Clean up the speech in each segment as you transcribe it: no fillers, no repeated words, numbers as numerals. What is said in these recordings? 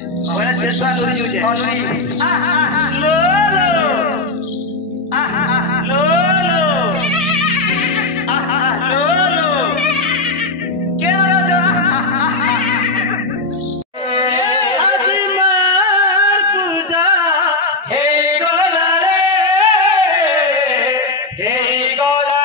बड़ा चेष्टा लोरी यूज है लोरी लो लो लो लो लो लो क्या राजा आदिमार पूजा हे गोला रे हे गोला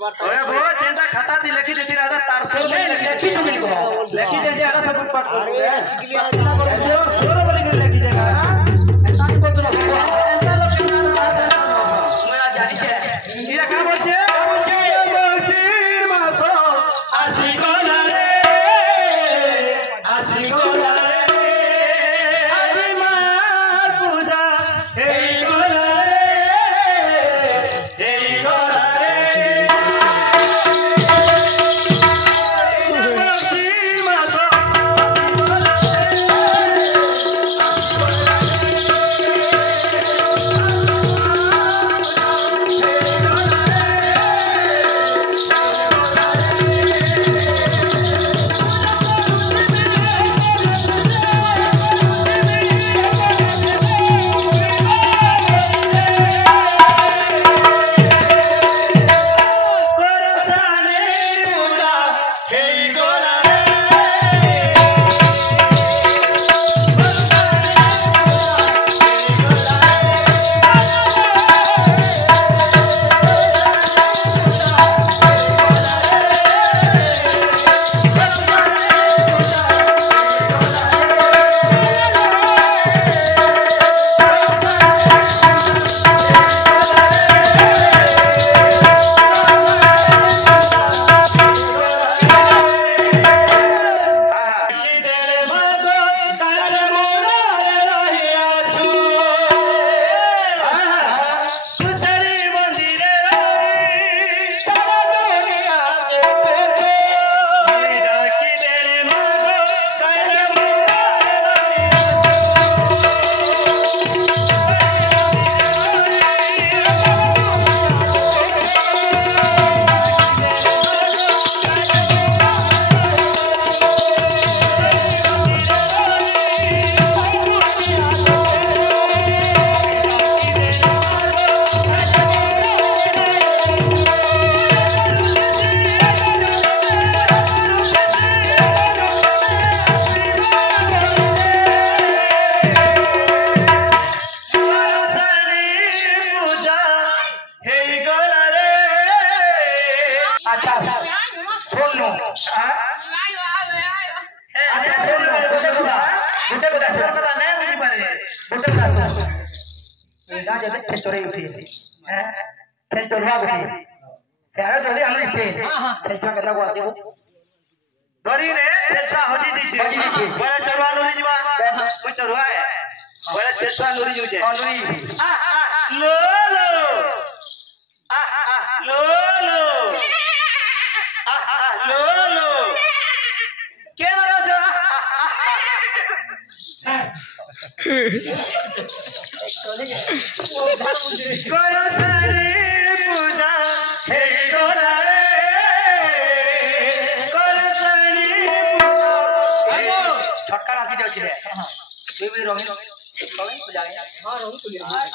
खाता दी लेखी देती राजा तार सो लेखी तो लिखो लेखी दे जे आला सब पाठ अरे चिकली यार सोरो बोले के लेखी देगा ऐसा ही को तो ऐसा लोग मैं आज जानी छे इरा का बोलछे मसीर मासो आसी गोला रे आसी गोला रे आदि मार पूजा हे गोला रे हे गोला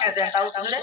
कैसे हटाऊं तुमने